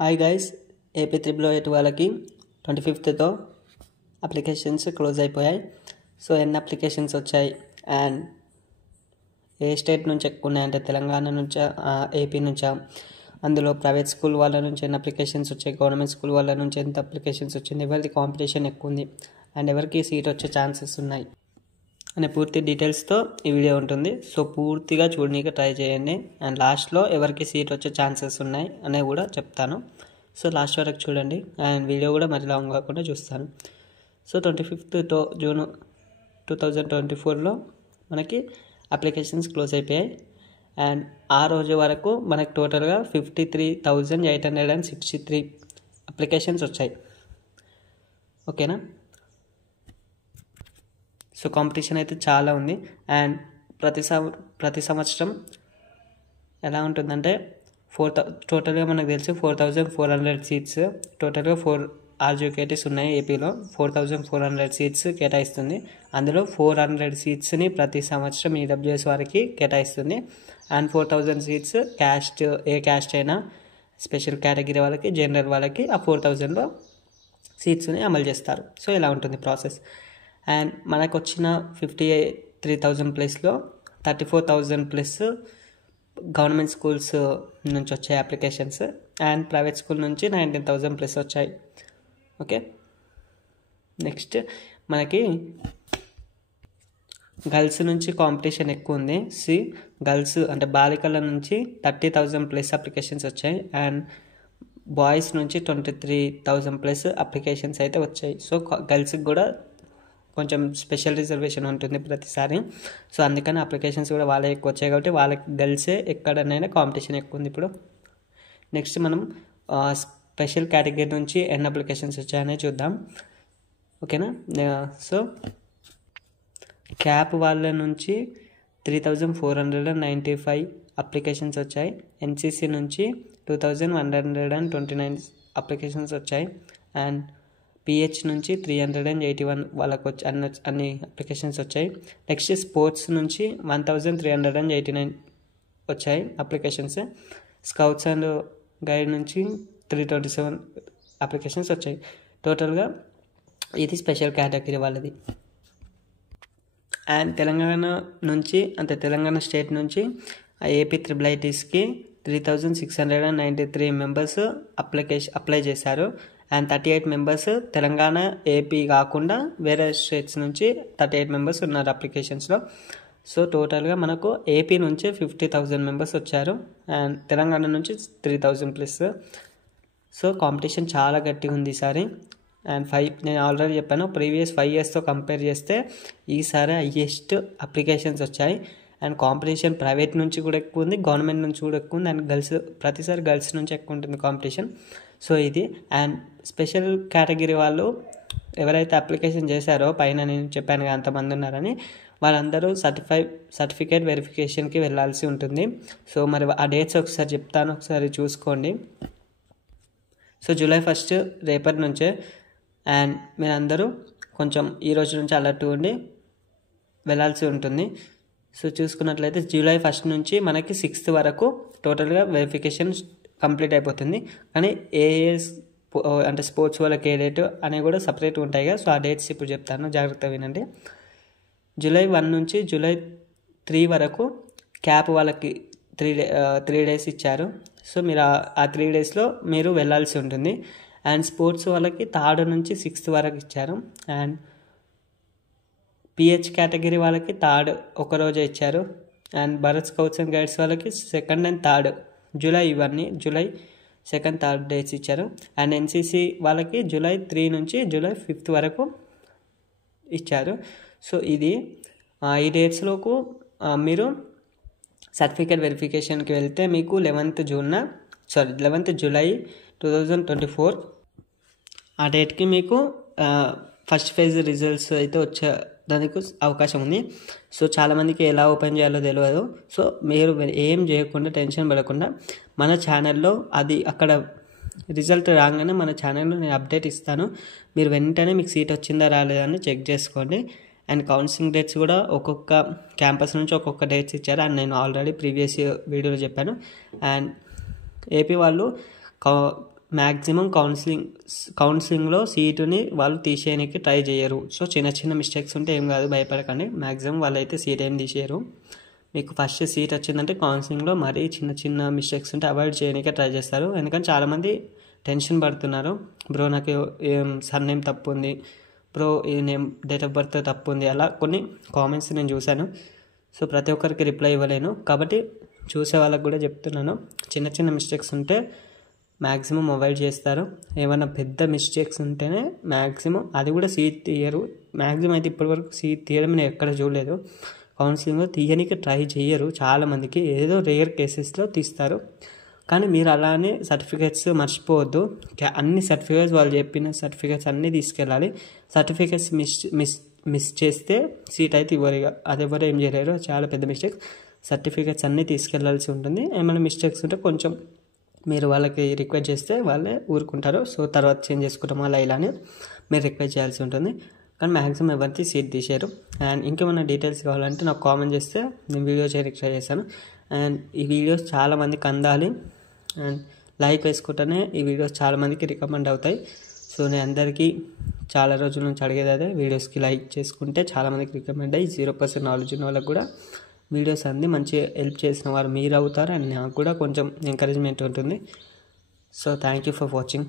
Hi guys, AP 888 వాళ్ళకి 25తో applications close అయిపోయాయి. So ఎన్ని అప్లికేషన్స్ వచ్చాయి అండ్ ఏ స్టేట్ నుంచి ఎక్కువ ఉన్నాయంటే తెలంగాణ నుంచా ఏపీ నుంచా, అందులో ప్రైవేట్ స్కూల్ వాళ్ళ నుంచి ఎన్ని అప్లికేషన్స్ వచ్చాయి, గవర్నమెంట్ స్కూల్ వాళ్ళ నుంచి ఎంత అప్లికేషన్స్ వచ్చింది, ఎవరికి కాంపిటీషన్ ఎక్కువ ఉంది అండ్ ఎవరికి సీట్ వచ్చే ఛాన్సెస్ ఉన్నాయి అనే పూర్తి డీటెయిల్స్తో ఈ వీడియో ఉంటుంది. సో పూర్తిగా చూడడానికి ట్రై చేయండి అండ్ లాస్ట్లో ఎవరికి సీట్ వచ్చే ఛాన్సెస్ ఉన్నాయి అనేవి కూడా చెప్తాను. సో లాస్ట్ వరకు చూడండి అండ్ వీడియో కూడా మరి లాంగ్ కాకుండా చూస్తాను. సో 25th జూన్ 2024లో మనకి అప్లికేషన్స్ క్లోజ్ అయిపోయాయి అండ్ ఆ రోజు వరకు మనకి టోటల్గా 53,863 అప్లికేషన్స్ వచ్చాయి. ఓకేనా? సో కాంపిటీషన్ అయితే చాలా ఉంది అండ్ ప్రతి సంవత్సరం ఎలా ఉంటుందంటే టోటల్గా మనకు తెలిసి 4,400 సీట్స్, టోటల్గా 4 ఆర్జీకేటీస్ ఉన్నాయి ఏపీలో. 4,400 సీట్స్ కేటాయిస్తుంది. అందులో 400 సీట్స్ని ప్రతి సంవత్సరం ఈడబ్ల్యూఎస్ వారికి కేటాయిస్తుంది అండ్ 4,000 సీట్స్ ఏ క్యాస్ట్ అయినా, స్పెషల్ కేటగిరీ వాళ్ళకి, జనరల్ వాళ్ళకి ఆ 4,000లో సీట్స్ని అమలు చేస్తారు. సో ఇలా ఉంటుంది ప్రాసెస్. అండ్ మనకు వచ్చిన 53,000 ప్లస్లో 34,000 ప్లస్ గవర్నమెంట్ స్కూల్స్ నుంచి వచ్చాయి అప్లికేషన్స్ అండ్ ప్రైవేట్ స్కూల్ నుంచి 19,000 ప్లస్ వచ్చాయి. ఓకే, నెక్స్ట్ మనకి గర్ల్స్ నుంచి కాంపిటీషన్ ఎక్కువ ఉంది. గర్ల్స్ అంటే బాలికల నుంచి 30,000 ప్లస్ అప్లికేషన్స్ వచ్చాయి అండ్ బాయ్స్ నుంచి 23,000 ప్లస్ అప్లికేషన్స్ అయితే వచ్చాయి. సో గర్ల్స్కి కూడా కొంచెం స్పెషల్ రిజర్వేషన్ ఉంటుంది ప్రతిసారి. సో అందుకని అప్లికేషన్స్ కూడా వాళ్ళే ఎక్కువ వచ్చాయి కాబట్టి వాళ్ళకి గర్ల్సే ఎక్కడనైనా కాంపిటీషన్ ఎక్కువ ఉంది ఇప్పుడు. నెక్స్ట్ మనం స్పెషల్ కేటగిరీ నుంచి ఎన్ని అప్లికేషన్స్ వచ్చాయనే చూద్దాం. ఓకేనా? సో క్యాప్ వాళ్ళ నుంచి 3,495 అప్లికేషన్స్ వచ్చాయి. ఎన్సీసీ నుంచి 2,129 అప్లికేషన్స్ వచ్చాయి అండ్ పిహెచ్ నుంచి 381 వాళ్ళకు అన్ని అప్లికేషన్స్ వచ్చాయి. నెక్స్ట్ స్పోర్ట్స్ నుంచి 1,389 వచ్చాయి అప్లికేషన్స్. స్కౌట్స్ అండ్ గైడ్ నుంచి 327 అప్లికేషన్స్ వచ్చాయి. టోటల్గా ఇది స్పెషల్ కేటగిరీ వాళ్ళది. అండ్ తెలంగాణ నుంచి అంటే తెలంగాణ స్టేట్ నుంచి ఏపీ 888కి 3,693 మెంబర్స్ అప్లై చేశారు అండ్ 38 మెంబర్స్ తెలంగాణ ఏపీ కాకుండా వేరే స్టేట్స్ నుంచి 38 మెంబర్స్ ఉన్నారు అప్లికేషన్స్లో. సో టోటల్గా మనకు ఏపీ నుంచి 50,000 మెంబర్స్ వచ్చారు అండ్ తెలంగాణ నుంచి 3,000 ప్లస్. సో కాంపిటీషన్ చాలా గట్టిగా ఉంది ఈసారి. అండ్ నేను ఆల్రెడీ చెప్పాను, ప్రీవియస్ 5 ఇయర్స్తో కంపేర్ చేస్తే ఈసారి హైయెస్ట్ అప్లికేషన్స్ వచ్చాయి అండ్ కాంపిటీషన్ ప్రైవేట్ నుంచి కూడా ఎక్కువ ఉంది, గవర్నమెంట్ నుంచి కూడా ఎక్కువ ఉంది అండ్ ప్రతిసారి గర్ల్స్ నుంచి ఎక్కువ ఉంటుంది కాంపిటీషన్. సో ఇది. అండ్ స్పెషల్ కేటగిరీ వాళ్ళు ఎవరైతే అప్లికేషన్ చేశారో పైన నేను చెప్పాను కదా అంతమంది ఉన్నారని, వాళ్ళందరూ సర్టిఫికేట్ వెరిఫికేషన్కి వెళ్ళాల్సి ఉంటుంది. సో మరి ఆ డేట్స్ ఒకసారి చెప్తాను, ఒకసారి చూసుకోండి. సో July 1 రేపటి నుంచే అండ్ మీరందరూ కొంచెం ఈ రోజు నుంచి అలర్ట్ ఉండి వెళ్ళాల్సి ఉంటుంది. సో చూసుకున్నట్లయితే July 1 నుంచి మనకి 6th వరకు టోటల్గా వెరిఫికేషన్ కంప్లీట్ అయిపోతుంది. కానీ అంటే స్పోర్ట్స్ వాళ్ళకి ఏ డేట్ అనేవి కూడా సపరేట్ ఉంటాయి కదా. సో ఆ డేట్స్ ఇప్పుడు చెప్తాను, జాగ్రత్తగా వినండి. July 1 నుంచి July 3 వరకు క్యాప్ వాళ్ళకి 3 డేస్ ఇచ్చారు. సో మీరు ఆ 3 డేస్లో మీరు వెళ్ళాల్సి ఉంటుంది. అండ్ స్పోర్ట్స్ వాళ్ళకి 3rd నుంచి 6th వరకు ఇచ్చారు అండ్ పిహెచ్ కేటగిరీ వాళ్ళకి 3rd ఒకరోజే ఇచ్చారు and Bharat scouts and guides వాళ్ళకి 2nd and 3rd July, ఇవన్నీ July 2nd, 3rd డేట్స్ ఇచ్చారు. అండ్ ఎన్సీసీ వాళ్ళకి July 3 నుంచి July 5th వరకు ఇచ్చారు. సో ఇది ఈ డేట్స్లోపు మీరు సర్టిఫికేట్ వెరిఫికేషన్కి వెళ్తే మీకు 11th July 2024 ఆ డేట్కి మీకు ఫస్ట్ ఫేజ్ రిజల్ట్స్ అయితే వచ్చేదానికి అవకాశం ఉంది. సో చాలామందికి ఎలా ఓపెన్ చేయాలో తెలియదు. సో మీరు ఏం చేయకుండా, టెన్షన్ పడకుండా మన ఛానల్లో అది అక్కడ రిజల్ట్ రాగానే మన ఛానల్లో నేను అప్డేట్ ఇస్తాను. మీరు వెంటనే మీకు సీట్ వచ్చిందా రాలేదా అని చెక్ చేసుకోండి. అండ్ కౌన్సిలింగ్ డేట్స్ కూడా ఒక్కొక్క క్యాంపస్ నుంచి ఒక్కొక్క డేట్స్ ఇచ్చారు అండ్ నేను ఆల్రెడీ ప్రీవియస్ వీడియోలో చెప్పాను. అండ్ ఏపీ వాళ్ళు మ్యాక్సిమం కౌన్సిలింగ్లో సీటుని వాళ్ళు తీసేయడానికి ట్రై చేయరు. సో చిన్న చిన్న మిస్టేక్స్ ఉంటే ఏం కాదు, భయపడకండి. మ్యాక్సిమం వాళ్ళైతే సీట్ ఏం తీసేయరు. మీకు ఫస్ట్ సీట్ వచ్చిందంటే కౌన్సిలింగ్లో మరీ చిన్న చిన్న మిస్టేక్స్ ఉంటే అవాయిడ్ చేయడానికే ట్రై చేస్తారు. ఎందుకంటే చాలామంది టెన్షన్ పడుతున్నారు, బ్రో నాకు సర్నేమ్ తప్పు ఉంది, బ్రో ఈ నేమ్ డేట్ ఆఫ్ బర్త్ తప్పు ఉంది, అలా కొన్ని కామెంట్స్ నేను చూశాను. సో ప్రతి ఒక్కరికి రిప్లై ఇవ్వలేను కాబట్టి చూసే వాళ్ళకి కూడా చెప్తున్నాను, చిన్న చిన్న మిస్టేక్స్ ఉంటే మ్యాక్సిమం అవాయిడ్ చేస్తారు. ఏమైనా పెద్ద మిస్టేక్స్ ఉంటేనే మ్యాక్సిమం అది కూడా సీట్ తీయరు. మ్యాక్సిమం అయితే ఇప్పటివరకు సీట్ తీయడం నేను ఎక్కడ చూడలేదు. కౌన్సిలింగ్లో తీయడానికి ట్రై చేయరు చాలామందికి, ఏదో రేర్ కేసెస్లో తీస్తారు. కానీ మీరు అలానే సర్టిఫికేట్స్ మర్చిపోవద్దు. అన్ని సర్టిఫికేట్స్ వాళ్ళు చెప్పిన సర్టిఫికేట్స్ అన్నీ తీసుకెళ్ళాలి. సర్టిఫికేట్స్ మిస్ చేస్తే సీట్ అయితే ఇవ్వరు. ఇక అది ఎవరు ఏం చేయలేరు, చాలా పెద్ద మిస్టేక్. సర్టిఫికేట్స్ అన్నీ తీసుకెళ్లాల్సి ఉంటుంది. ఏమైనా మిస్టేక్స్ ఉంటే కొంచెం మీరు వాళ్ళకి రిక్వెస్ట్ చేస్తే వాళ్ళే ఊరుకుంటారు. సో తర్వాత చేంజ్ చేసుకుంటాం అలా ఇలానే మీరు రిక్వెస్ట్ చేయాల్సి ఉంటుంది. కానీ మ్యాక్సిమం ఎవరికి సీట్ తీసారు. అండ్ ఇంకేమైనా డీటెయిల్స్ కావాలంటే నాకు కామెంట్ చేస్తే నేను వీడియో చేయడానికి ట్రై చేస్తాను. అండ్ ఈ వీడియోస్ చాలామందికి అందాలి. అండ్ లైక్ వేసుకుంటేనే ఈ వీడియోస్ చాలామందికి రికమెండ్ అవుతాయి. సో నేను అందరికీ చాలా రోజుల నుంచి అడిగేది అదే, వీడియోస్కి లైక్ చేసుకుంటే చాలామందికి రికమెండ్ అయ్యి 0% నాలెడ్జ్ ఉన్న వాళ్ళకి కూడా వీడియోస్ అన్నీ మంచిగా హెల్ప్ చేసిన వారు మీరు అవుతారు. అండ్ నాకు కూడా కొంచెం ఎంకరేజ్మెంట్ ఉంటుంది. So thank you for watching.